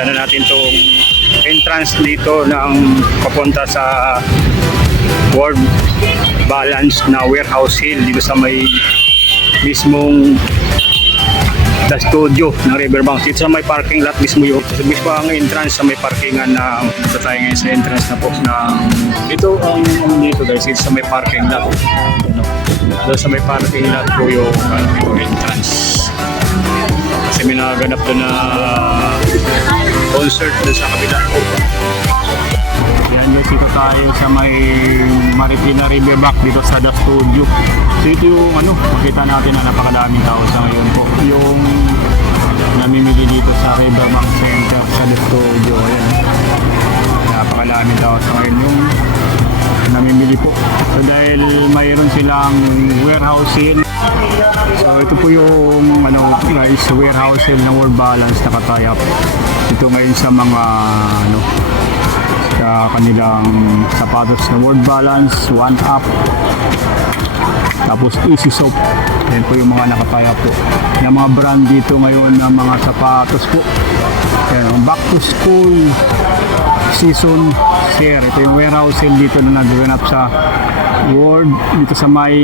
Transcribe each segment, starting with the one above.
Kita na natin tong entrance dito ng papunta sa World Balance na warehouse hill dito sa may mismong the studio ng Riverbank. Dito sa may parking lot mismo yun. Sa mismo ang entrance sa may parkingan na ito tayo ngayon sa entrance na po na ito ang dito guys, ito sa may parking lot. Dito sa may parking lot po yung entrance. Kasi may nagaganap doon na concert doon sa kabila po. Yan guys, dito tayo sa may Marikina Riverbank dito sa The Studio. So ito yung makita natin na napakadaming tao sa ngayon po. Yung namimili dito sa Riverbank Center sa The Studio. Ayan. Napakadaming tao sa ngayon yung namimili po. So dahil mayroon silang warehouse sale. So ito po yung guys, warehouse sale ng World Balance nakatayap. Ito ngayon sa mga sa kanilang sapatos na World Balance, One Up, tapos Easy Soap. Yan po yung mga nakataya po. Yung mga brand dito ngayon ng mga sapatos po. Yan, back to school season sale. Ito yung warehouse sale dito na nagganap sa World, dito sa may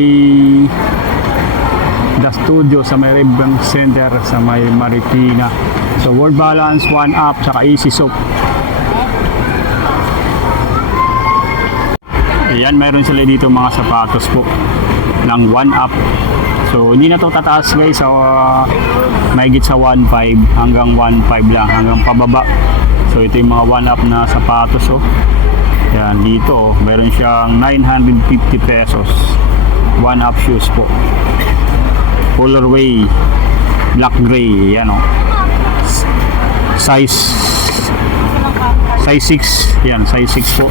The Studio, sa may Riverbank Center, sa may Marikina. So World Balance, One Up, saka Easy Soap. Ayan, mayroon sila dito mga sapatos po ng One Up. So hindi na to tataas guys, so mahigit sa 1.5 hanggang 1.5 lang, hanggang pababa. So ito yung mga One Up na sapatos. Ayan, dito mayroon siyang 950 pesos One Up shoes po, colorway black gray. Yan size 6. Yan, size 6 po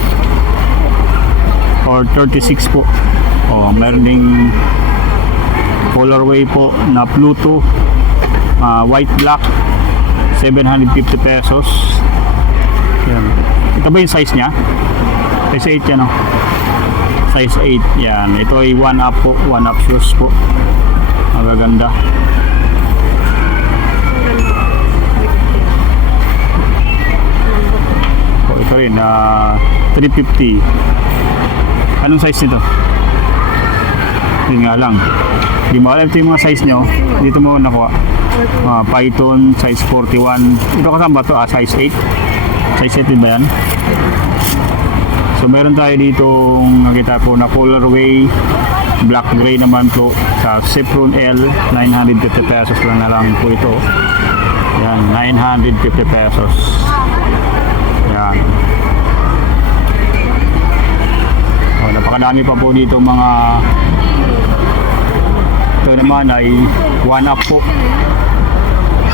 or 36 po. Meron ding colorway po na Pluto, white black, 750 pesos. Yan. Ito ba yung size nya? Size 8 yan size 8. Yan, ito ay One Up po, One Up shoes po. Magaganda. Ito rin 350. Anong size nito? Yun nga lang. Hindi mo alam ito yung mga size nyo. Dito mo nakuha. Python, size 41. Ito kasama ba ito? Size 8. Size 8 din ba yan? So meron tayo dito nakita po na colorway black gray naman po sa Cipron L. 950 pesos lang na lang po ito. Yan, 950 pesos. Yan. Napakadami pa po dito mga. Ito naman ay One Up po.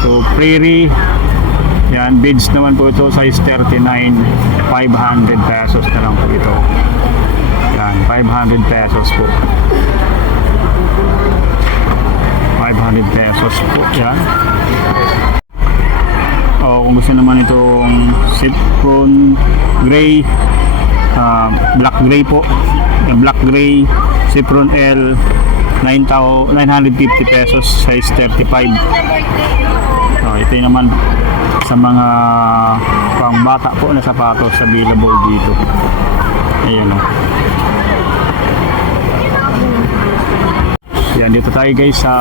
So Prairie. Yan, beads naman po ito, size 39, 500 pesos na lang po ito. Yan, 500 pesos po. 500 pesos po. Yan. Kung gusto naman itong Cipron Gray, black gray po, yung black gray Cipron L, 950 pesos, size 35. Ito yung naman sa mga pangbata po na sapatos available dito. Ayan yan, dito tayo guys sa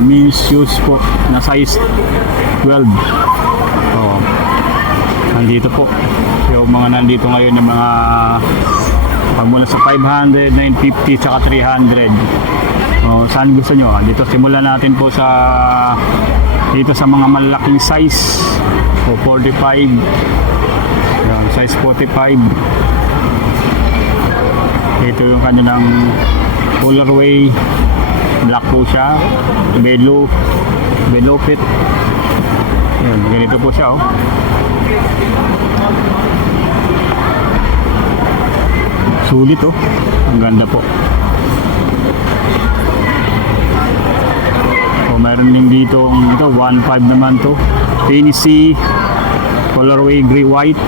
men's shoes po na size 12. Nandito po yung mga nandito ngayon ng mga pagmula sa 500, 950 saka 300. Saan gusto nyo? Dito simulan natin po sa dito sa mga malaking size. 45. Yan, size 45. Ito yung kanilang colorway black po siya, below fit. Yan, ganito po siya sulit ang ganda po. Meron din dito ito 1.5 naman to, Tennessee colorway gray white.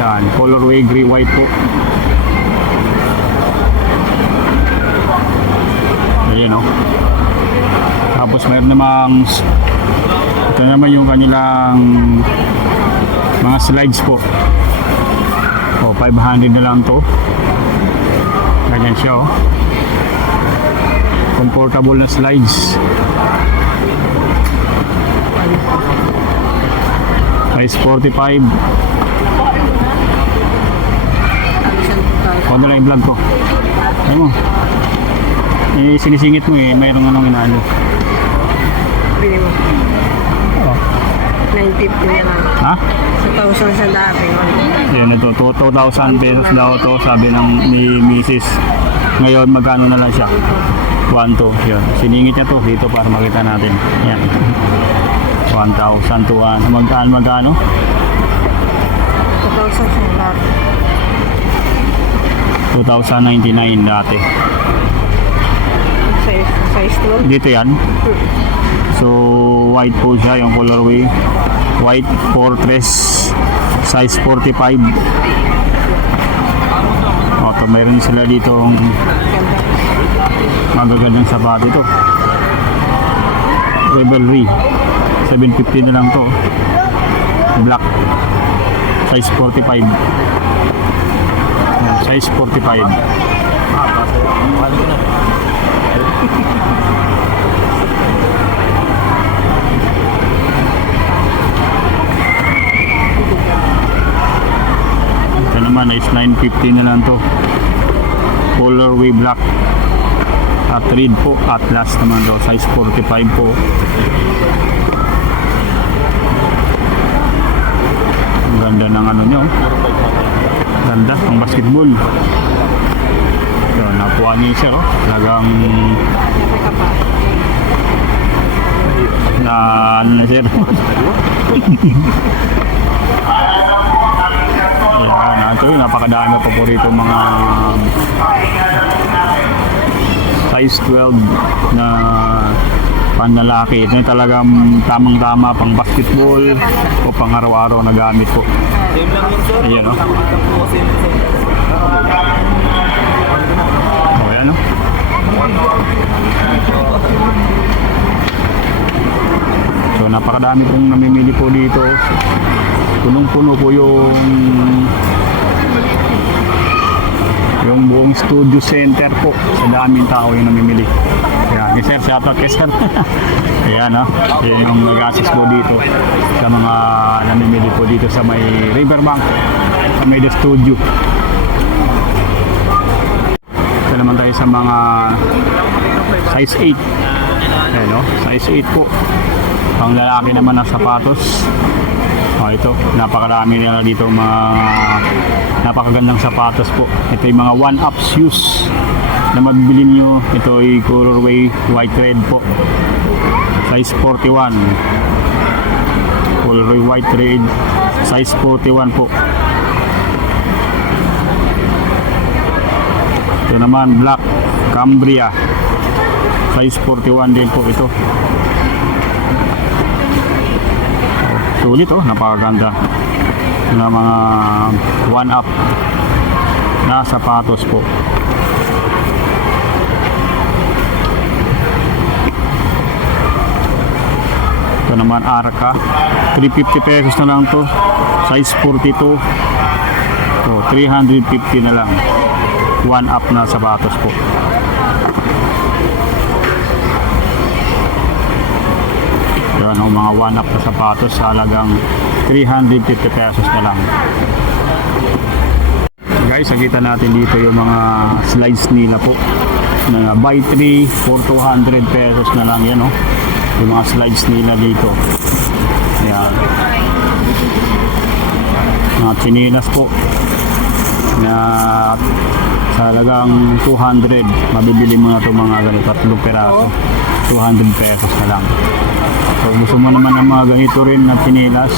Yan, colorway gray white po. Ayan Tapos meron namang Ito naman yung kanilang mga slides po. O, 500 na lang to. Ganyan siya, oh. Comfortable na slides. Size 45. Huwag na lang yung vlog ko. Ayun mo. Eh, sinisingit mo eh. Mayroong anong inaano. Bili mo. Oh. 950 na lang. Ha? Sa 1,000 sa dati. Yun ito. 2,000 pesos daw to. Sabi ng ni Mrs. Ngayon, magkano na lang siya? 1,2. Yun. Siningit niya to dito para makita natin. Yan. 1,000 to 1. Magkano? 2,000 sa dati. 2,099 dati. Size 12. Dito yan. So, white po siya yung colorway. White Fortress. Size 45. O, to, mayroon sila dito magagandang sapato ito. Revelry. 750 na lang to. Black. Size 45. Size 45. Ito naman is 950 na lang to. Colorway black. At red po. Atlas naman to. Size 45 po. Ang ganda ng ano nyo. Ganda ng basketball. So, napuha ni sir, oh. Talagang na ano na sir. Ayan, ito yung napakadami pa po rito mga size 12 na panlalaki. Ito yung talagang tamang-tama pang basketball o pang araw-araw na gamit po. Ayan, oh. Oh, ayan, oh. So, napakadami pong namimili po dito. Punong-puno po yung buong studio center po. Sa daming tao yung namimili. Ayan, sir, shoutout kay sir. Ayan, ha. Ayan yung nag-assist po dito sa mga namimili po dito sa may Riverbank, sa may The Studio. Ito naman tayo sa mga size 8. Ayan, no? Size 8 po. Pang lalaki naman ng sapatos. Oh, ito, napakarami nila dito mga napakagandang sapatos po. Ito yung mga one-up shoes na mabibili nyo. Ito ay colorway white red po. Size 41. Colorway white red. Size 41 po. Ito naman black Cambria. Size 41 din po ito. Sulit, oh, napakaganda na mga one-up na sapatos po. Ito naman Arca, 350 pesos na lang to, size 42. So 350 na lang, one-up na sapatos po. Yan ang mga one-up na sapatos sa halagang 350 pesos na lang. Guys, nakita natin dito yung mga slides nila po na buy 3 for 200 pesos na lang yan, oh. Yung mga slides nila dito. Ayan. Mga chinilas po na sa halagang 200. Mabibili mo na ito mga ganito, 3 peraso. 200 pesos na lang. So gusto mo naman ng mga ganito rin na pinilas,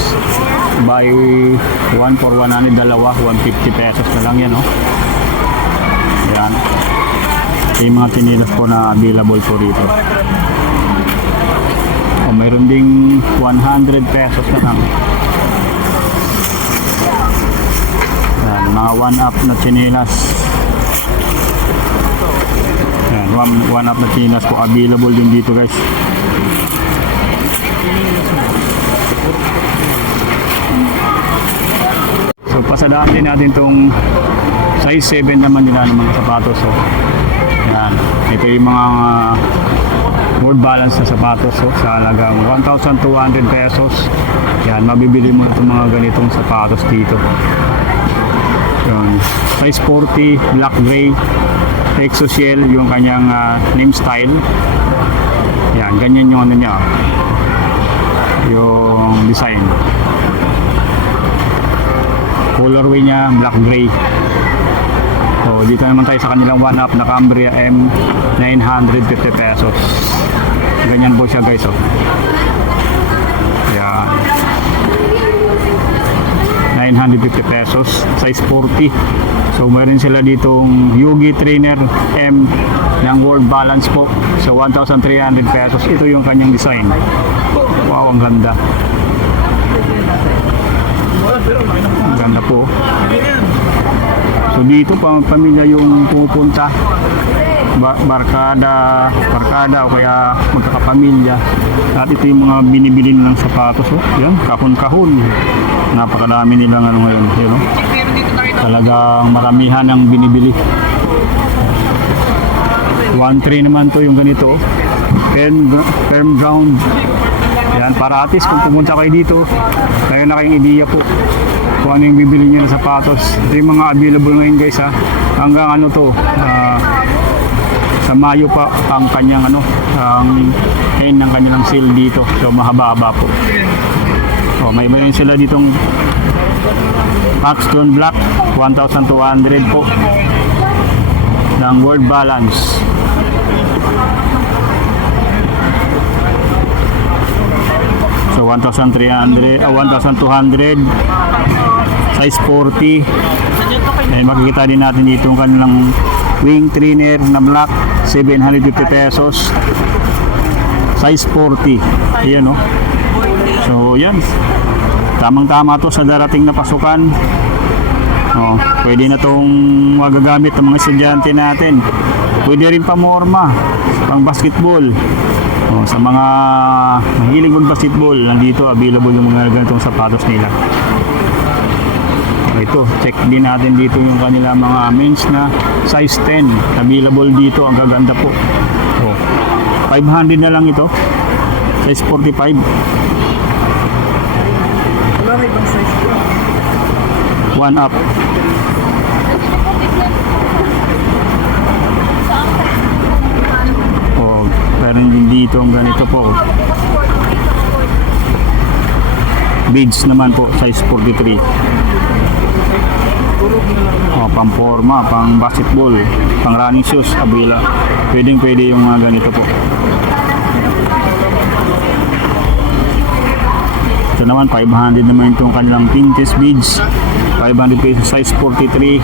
buy 1 for 100, dalawa, 150 pesos na lang yan, oh. Yan. Yung mga pinilas po na available po rito. O mayroon ding 100 pesos na lang. Yan, mga one-up na chinelas. Yan, one-up na chinelas po available din dito, guys. pasadaan din natin itong size 7 naman nila ng mga sapatos. Oh. Yan. Ito yung mga World Balance na sapatos sa halagang 1,200 pesos. Yan, mabibili mo itong mga ganitong sapatos dito. Yan. Size 40, black gray, Exociel, yung kanyang name style. Yan, ganyan yung ano niya. Yung design. Colorway niya, black gray. So, dito naman tayo sa kanilang one-up na Cambria M, 950 pesos. Ganyan po siya guys. Yan. 950 pesos, size 40. So, meron sila ditong Yugi Trainer M ng World Balance po sa 1,300 pesos. Ito yung kanyang design. Wow, ang ganda. Ang ganda po. So dito pamilya yung pupunta, barkada o kaya magkakapamilya. At ito yung mga binibili nilang sapatos. Yan, kahon-kahon. Napakadami nilang ano ngayon. Yan, talagang maramihan ang binibili. 1.3 naman to yung ganito. Firm ground. Yan, para at least kung pumunta kayo dito, kayo na kayong ideya po kung ano yung bibili nyo na sapatos. Ito yung mga available ngayon guys ha. Hanggang ano to, sa Mayo pa ang kanyang ano, ang end ng kanilang sale dito. So mahaba-haba po. So may meron sila ditong Paxton Black, 1,200 po ng World Balance. So 1,200 size 40. Eh, makikita din natin dito ang kanilang wing trainer na black, 750 pesos, size 40. Ayan, no? So yan, tamang tama to sa darating na pasukan. Pwede na itong magagamit ng mga estudyante natin. Pwede rin pamorma, pang basketball. Sa mga mahilig mag-basketball, nandito available yung mga ganitong sapatos nila. Ito, check din natin dito yung kanila mga men's na size 10. Available dito, ang gaganda po. 500 na lang ito. Size 45. Bakit bang size? One up. Meron din dito ang ganito po. Beads naman po, size 43. Pang forma, pang basketball, pang running shoes, abila. Pwede yung mga ganito po. Ito naman 500 naman itong kanilang pinches beads. 500 pesos, size 43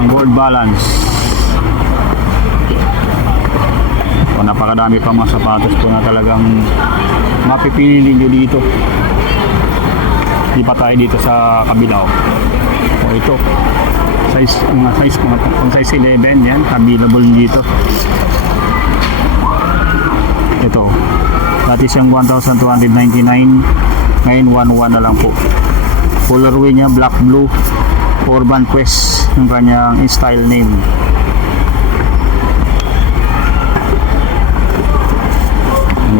ng World Balance. Napakadami pa mga sapatos po na talagang mapipili nyo dito. Di pa tayo dito sa kabila. Ito size, mga size 11 yan, available dito. Ito dati siyang 1,299, ngayon 1,1 na lang po. Colorway niya black blue, Urban Quest yung kanyang style name.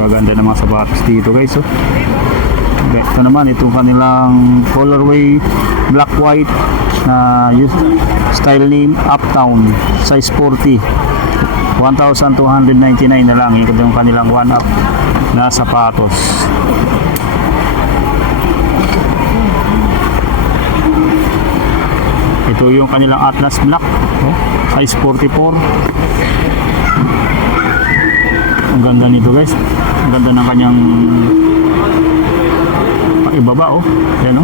Maganda ng mga sapatos dito guys. Ito naman, itong kanilang colorway black white na style name Uptown, size 40, 1,299 na lang. Ito yung kanilang one up na sapatos. Ito yung kanilang Atlas Black, size 44. Ang ganda nito guys. Ang ganda ng kanyang ibaba Yan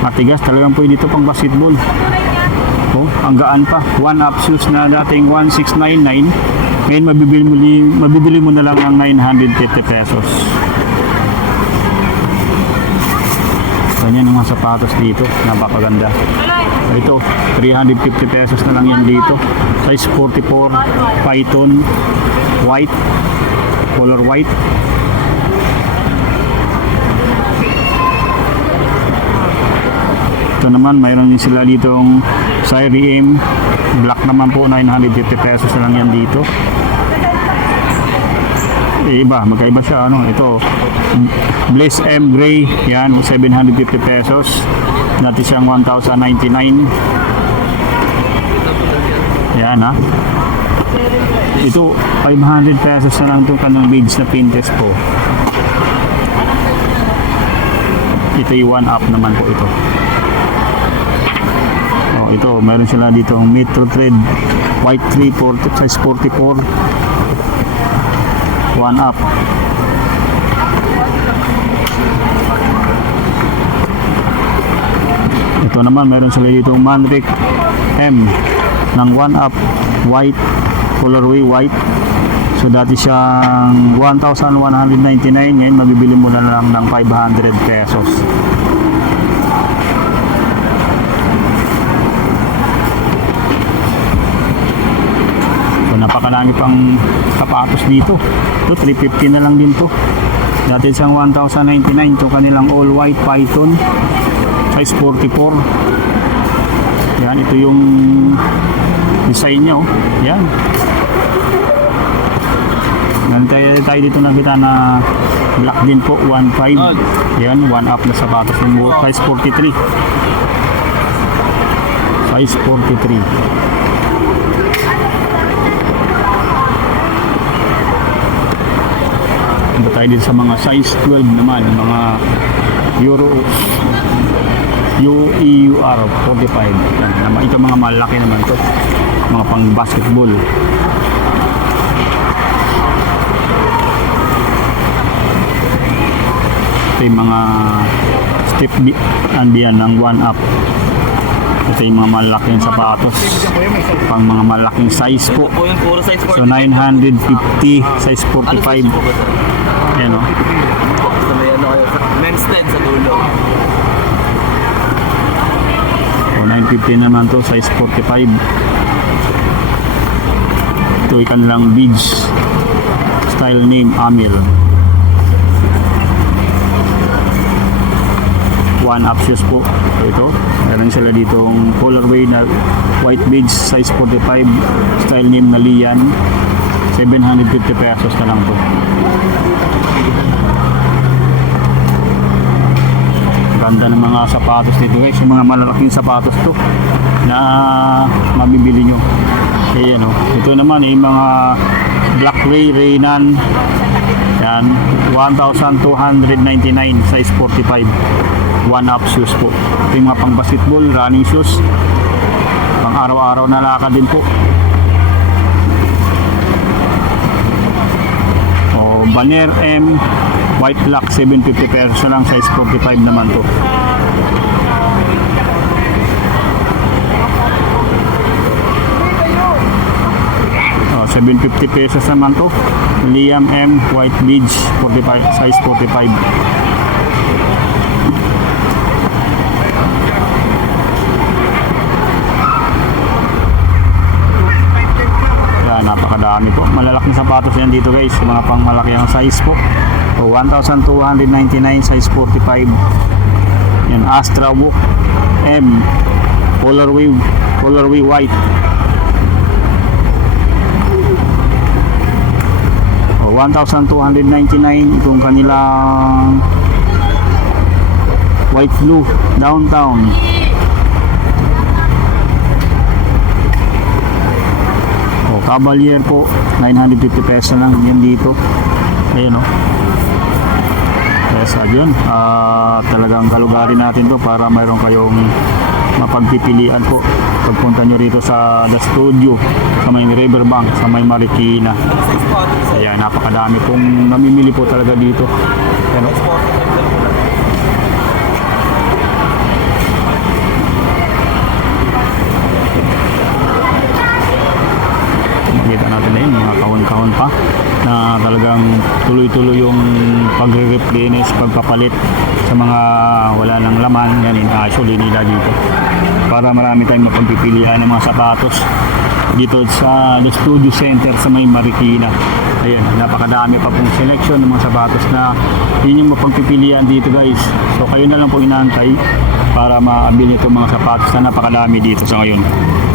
matigas talagang pwede dito pang basketball. Ang gaan pa. One up shoes na dating 1,699. Ngayon mabibili mo na lang ng 950 pesos. Ganyan ang mga sapatos dito. Napakaganda. Ito, 350 pesos na lang yan dito. Size 44, Python, white, color white. Ito naman, mayroon din sila ditong Syrie M. Black naman po, 950 pesos na lang yan dito. Iba, magkaiba siya. Ano? Ito, Bliss M Gray. Yan, 750 pesos. Dati siyang 1,099. Yan ha. Ito, 500 pesos na lang itong kanong beads na Pinterest po. Ito yung 1 up naman po ito. Oh, ito, meron sila dito Metro Thread White 340 size 44. 1 up. Ito naman, meron sila dito Manric M ng 1 up white, colorway white. So dati siyang 1,199, ngayon mabibili mo na lang ng 500 pesos. So napakalami pang sapatos dito. Ito 350 na lang din to. Dati siyang 1,099, ito kanilang all white python size 44. Yan, ito yung design niya, oh. Yan. Yan tayo dito nakita na black din po, 1.5. Yan, 1 up na sapatos ng size 43. Size 43. Ito tayo dito sa mga size 12 naman, mga Euro UEUR 45. Yan, ito mga malaki naman to, mga pang basketball. Ito yung mga step andiyan ng 1 up. Ito yung mga malaking sapatos, pang mga malaking size po. So 950 size 45. Yan o. Men's 10 sa dulo. So 950 naman to, size 45. Ito yung kanilang beads. Style name Amir. 1 up shoes po. So ito, meron sila ditong colorway na white beads, size 45, style name na Lian. 750 pesos na lang po. Ganda ng mga sapatos dito guys, yung mga malalaking sapatos to na mabibili nyo. Eh ano, ito naman yung mga Black Ray Raynan. Yan, 1,299 size 45. 1 up shoes po. Ito yung mga pang basketball, running shoes, pang araw-araw na lakad din po. O Banner M white black, 750 pesos na lang, size 45 naman to. O, 750 pesos naman to. Liam M white beads 45, size 45. Napakadami po. Malalaking sapatos yan dito guys. Mga pang malaki ang size po. So, 1,299 size 45. Yan, Astra Book M colorway white. So, 1,299 itong kanilang white blue downtown. Cavalier po, 950 pesos lang yan dito. Ayan o. Yes, yun. Talagang kalugarin natin to para mayroon kayong mapagpipilian po pagpunta nyo rito sa The Studio, sa may Riverbank, sa may Marikina. Ayan, napakadami pong namimili po talaga dito. Ayan o. Makita natin na yun, mga kahon-kahon pa na talagang tuloy-tuloy yung pagre-replenish, pagpapalit sa mga wala ng laman. Yan, actually nila dito para marami tayong mapagpipilian ng mga sapatos dito sa The Studio Center sa may Marikina. Ayan, napakadami pa pong selection ng mga sapatos na yun yung mapagpipilian dito guys. So kayo na lang po inaantay para maabili itong mga sapatos na napakadami dito sa ngayon.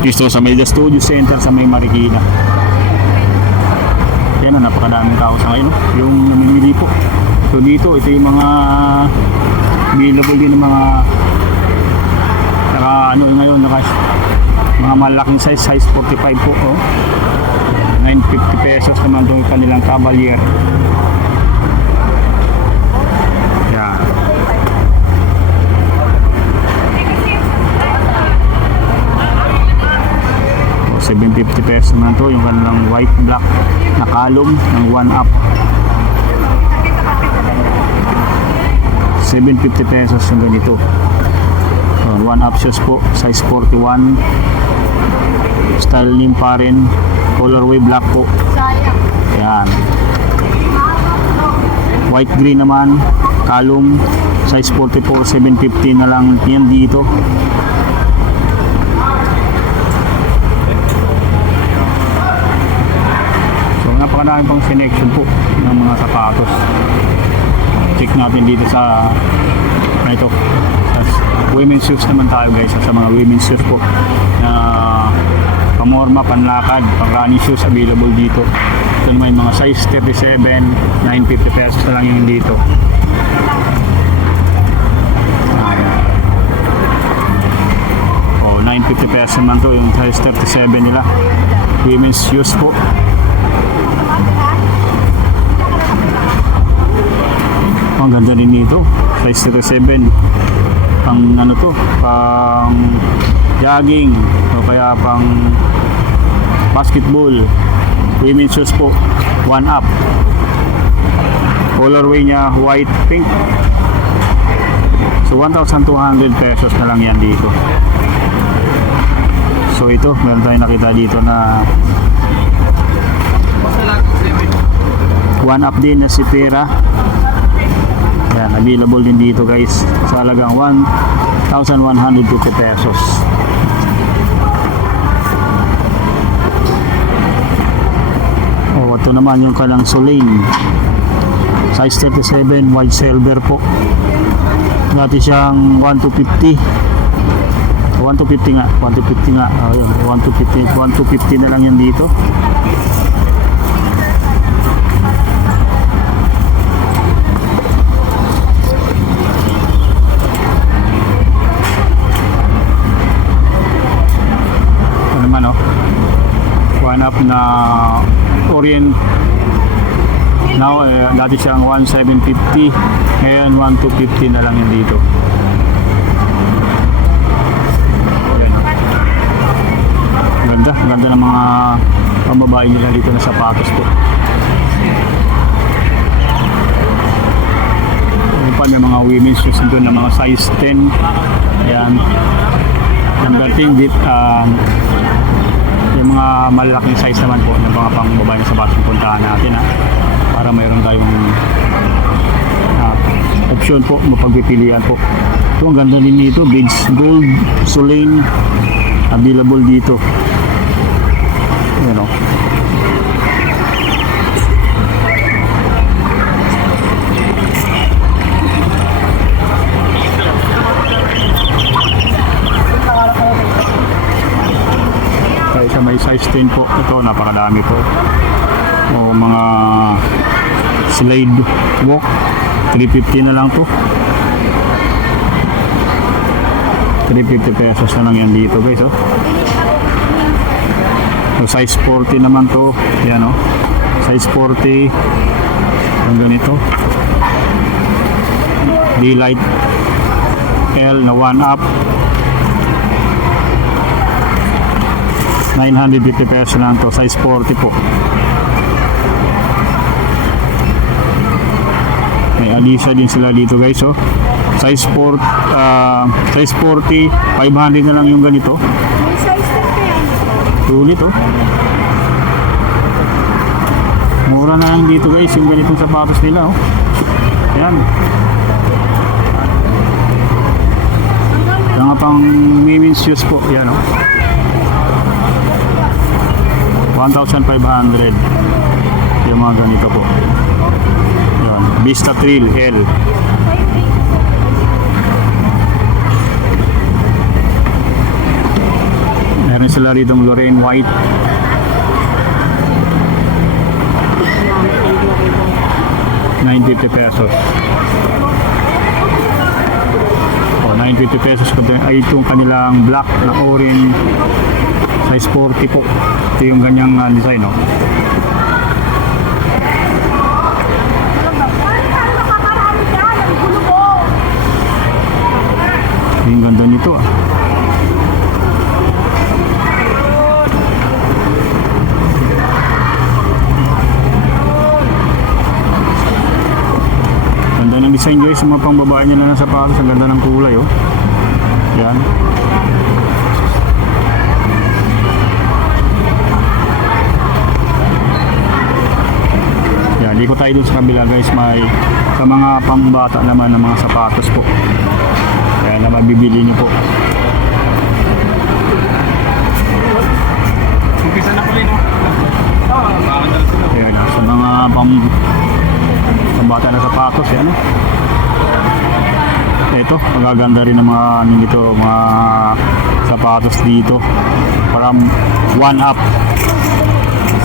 Dito sa may The Studio Center sa may Marikina. Yan na, napakadaming tao sa ngayon. Yung namimili po. So dito, ito yung mga available din ng mga ngayon mga malaking size 45 po. 950 pesos naman itong kanilang Cavalier. Yan. 750 pesos naman to yung kanilang white black na column ng 1 up. 750 pesos yung ganito. 1 up shoes po, size 41, style name pa rin, colorway black po. Yan. White green naman, column, size 44, 750 na lang yan dito. Napakadami pang selection po ng mga sapatos. Check natin dito sa ito. Women's shoes naman tayo guys. Sa mga women's shoes po na pamorma, panlakad, pang running shoes available dito. Ito naman yung mga size 37, 950 pesos na lang yung dito. Oh, 950 pesos naman to yung size 37 nila. Women's shoes po. Ang ganda rin nito, size 37, pang ano to, pang jogging o kaya pang basketball. Women's shoes po, 1 up, colorway niya white pink. So 1,200 pesos na lang yan dito. So ito, meron tayong nakita dito na 1 up din na si Pera. Yan, available din dito guys sa halagang 1,150 pesos. Oh, ito naman yung kalang Solane, size 37, white silver po. Dati siyang 1,250. 1,250 nga, 1,250 nga. Oh, yun, 1,250 na lang yan dito. Up na Orient now, dati siyang 1,750, ngayon 1,250 na lang yun dito. Ayan, ganda ng mga pambabae nila dito na sapatos po. Ano pa, may mga women's shoes doon na mga size 10. Ayan, number 10 dit, yung mga malalaking size naman po ng mga pangbabae na sapatos yung puntahan natin para mayroon tayong option po, mapagpipilian po. Ito ang ganda din dito, beige gold Solane available dito. Ayan o. May size 10 po. Ito, napakadami po. O mga slide walk, 350 na lang to. 350 pesos na lang yan dito guys. Oh. So, size 40 naman to. Yan o. Size 40. Ang ganito. D-Light L na 1 up. 950 pesos lang to, size 40 po. May Alicia din sila dito guys. Oh. Size 40, size 40, 500 na lang yung ganito. May size 10 Sulit oh. Mura na lang dito guys yung ganitong sapatos nila oh. Ayan. Yung pang women's shoes po. Ayan oh. 1,500 yung mga ganito po. Yan, Vista Trail L. sila dito ng Lorraine White. ₱950. O, ₱950 ay itong kanilang black na orange size 40 po. Ito yung ganyang design, no? Yung ganda nito, ah. Ganda ng design, guys, sa mga pangbabae nila ng sapatos. Ang ganda ng kulay, oh. Yan. Yan, ikot tayo dun sa kabila, guys. May sa mga pangbata naman ng mga sapatos po. Kaya na mabibili nyo po. Umpisa na po rin, no? Kaya na, sa mga pambata na sapatos, yan. Ito, magaganda rin ng mga dito, mga sapatos dito. Parang one up.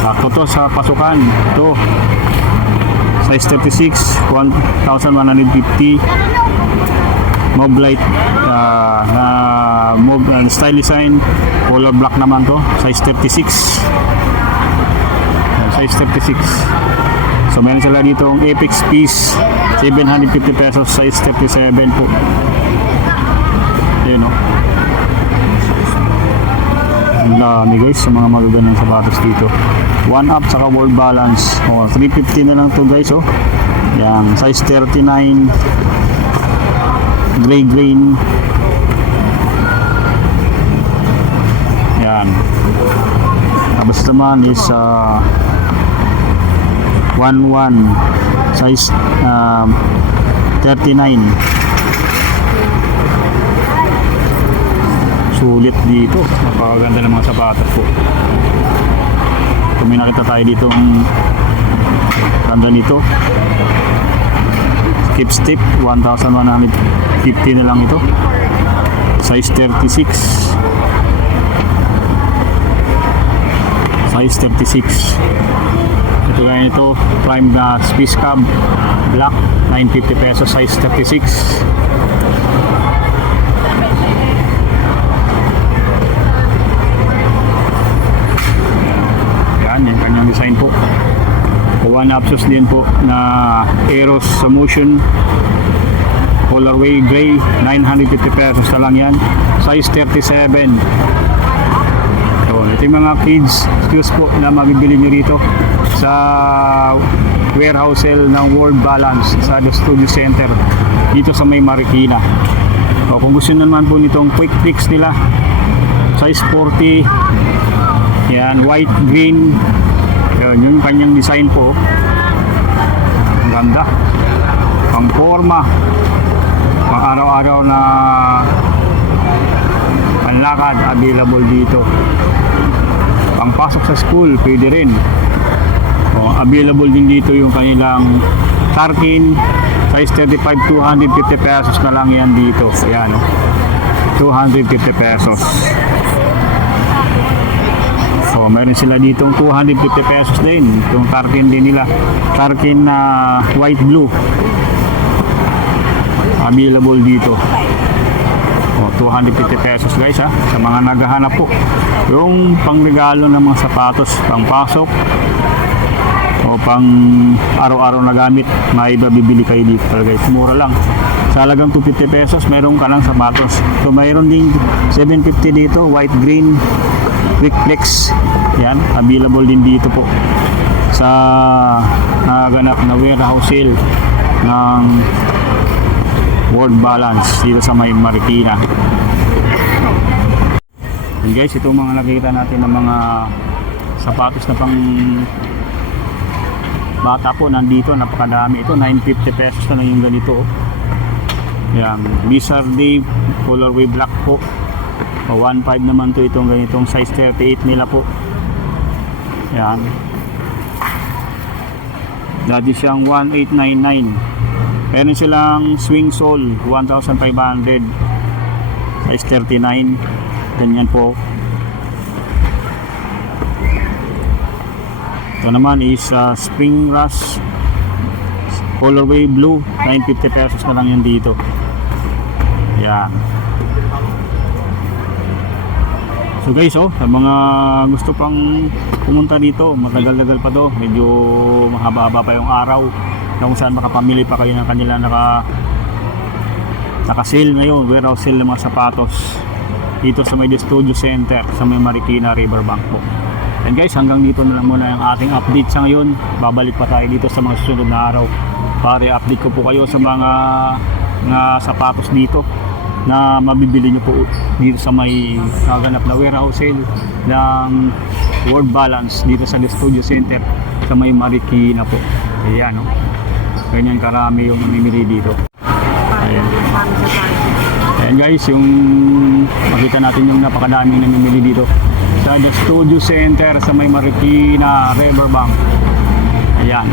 Sakto to sa pasukan. Ito, size 36, 1,150. Mauve light mauve style design, color black naman to, size 36. Size 36. So meron sila dito ang Apex piece, ₱750, size 37 po. Ayun, no? Ang dami, guys, sa mga magagandang sapatos dito. One up saka World Balance. Oh, 350 na lang to, guys, oh. Yan, size 39. Gray green. Yan. Tapos naman is 11 size 39. Sulit dito. Napakaganda ng mga sapatos po. Kung may nakita tayo dito ang ganda nito. Keep stick, 1,150 na lang ito. Size 36. Size 36. Ito kaya ito, prime na Swiss cab, black, ₱950, size 36. Yan, yung kanyang design po. One Apsos din po na Eros sa motion, colorway gray, ₱950 na lang yan, size 37. So, ito yung mga kids shoes po na mabibili nyo rito sa warehouse sale ng World Balance sa The Studio Center dito sa may Marikina. So, kung gusto naman po nitong quick fix nila, size 40, yan, white, green. Yun, yung kanyang design po. Ang ganda. Pang forma. Pang araw-araw na panlakad, available dito. Pang pasok sa school, pwede rin. Available din dito yung kanilang Tarkin. Size 35, ₱250 na lang yan dito. Ayan, ₱250. So, meron sila ditong ₱250 din. Itong Tarkin din nila. Tarkin na white blue. Available dito. O, ₱250 guys, ha. Sa mga naghahanap po. Yung pangregalo ng mga sapatos, pang pasok o pang araw-araw na gamit, may bibili kayo dito guys. Mura lang. Sa halagang ₱250, meron ka ng sapatos. So, mayroon din ₱750 dito, white green. Quick flex, yan, available din dito po sa naganap na warehouse sale ng World Balance dito sa may Marikina. And guys, itong mga nakita natin ng mga sapatos na pang bata po nandito, napakadami. Ito ₱950 na lang yung ganito. Yan, Blizzard Day colorway black po. 1.5 naman to, itong ganitong size 38 nila po. Yan. Dati siyang 1,899. Meron silang swing sole 1,500. Size 39. Ganyan po. Ito naman is Spring Rush colorway blue, 950 pesos na lang yan dito. Yan. So guys, sa mga gusto pang pumunta dito, matagal-tagal pa to, medyo mahaba-haba pa yung araw, kung saan makapamili pa kayo ng kanila naka-sale ngayon, warehouse sale ng mga sapatos dito sa may Studio Center sa may Marikina Riverbank po. And guys, hanggang dito na lang muna yung ating update sa ngayon. Babalik pa tayo dito sa mga susunod na araw para i-update ko po kayo sa mga sapatos dito na mabibili nyo po dito sa may naganap na warehouse sale ng World Balance dito sa Studio Center sa may Marikina po. Ayan, no? Ganyan karami yung namimili dito. Ayan. Ayan guys, yung makita natin yung napakadaming namimili dito sa The Studio Center sa may Marikina Riverbank. Ayan.